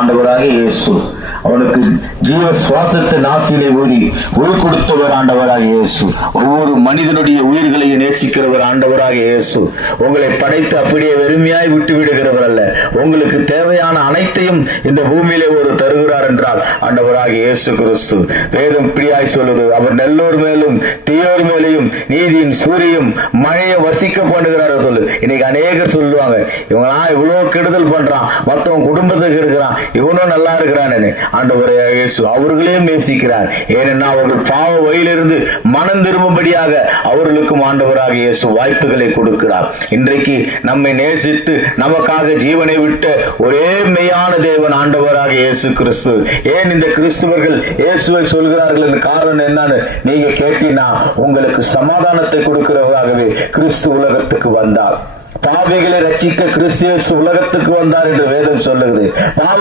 ஆண்டவராக இயேசு அவனுக்கு ஜீவ சுவாசத்தை நாசியிலே ஊதி உயிர் கொடுத்தவர் ஆண்டவராக இயேசு. ஒவ்வொரு மனிதனுடைய உயிர்களையும் நேசிக்கிறவர் ஆண்டவராக இயேசு. உங்களை படைத்து அப்படியே வெறுமையாய் விட்டு விடுகிறவர் அல்ல. உங்களுக்கு தேவையான அனைத்தையும் இந்த பூமியிலே ஒரு தருகிறார் என்றால் ஆண்டவராக இயேசு கிறிஸ்து. வேதம் இப்படியாய் சொல்லுது, அவர் நல்லோர் மேலும் தீயோர் மேலையும் நீதியின் சூரியம் மழையை வசிக்க பண்ணுகிறார் சொல்லு. இன்னைக்கு அநேகர் சொல்லுவாங்க, இவங்களாம் இவ்வளவு கெடுதல் பண்றான், மற்றவங்க குடும்பத்துக்கு இருக்கிறான், இவனும் நல்லா இருக்கிறான். ஆண்டவரே இயேசு அவர்களையும் நேசிக்கிறார். ஏனென்னா அவர்கள் பாவ வழியிலிருந்து மனம் திரும்பும்படியாக அவர்களுக்கும் ஆண்டவராக இயேசு வாய்ப்புகளை கொடுக்கிறார். இன்றைக்கு நம்மை நேசித்து நமக்காக ஜீவனை விட்ட ஒரே மெய்யான தேவன் ஆண்டவராக இயேசு கிறிஸ்து. ஏன் இந்த கிறிஸ்துவர்கள் இயேசுவை சொல்கிறார்கள்? காரணம் என்னன்னு நீங்க கேட்டீங்கன்னா, உங்களுக்கு சமாதானத்தை கொடுக்கிறவராகவே கிறிஸ்து உலகத்துக்கு வந்தார். பாவிகளை ரட்சிக்க கிறிஸ்து உலகத்துக்கு வந்தார் என்று வேதம் சொல்லுகிறது.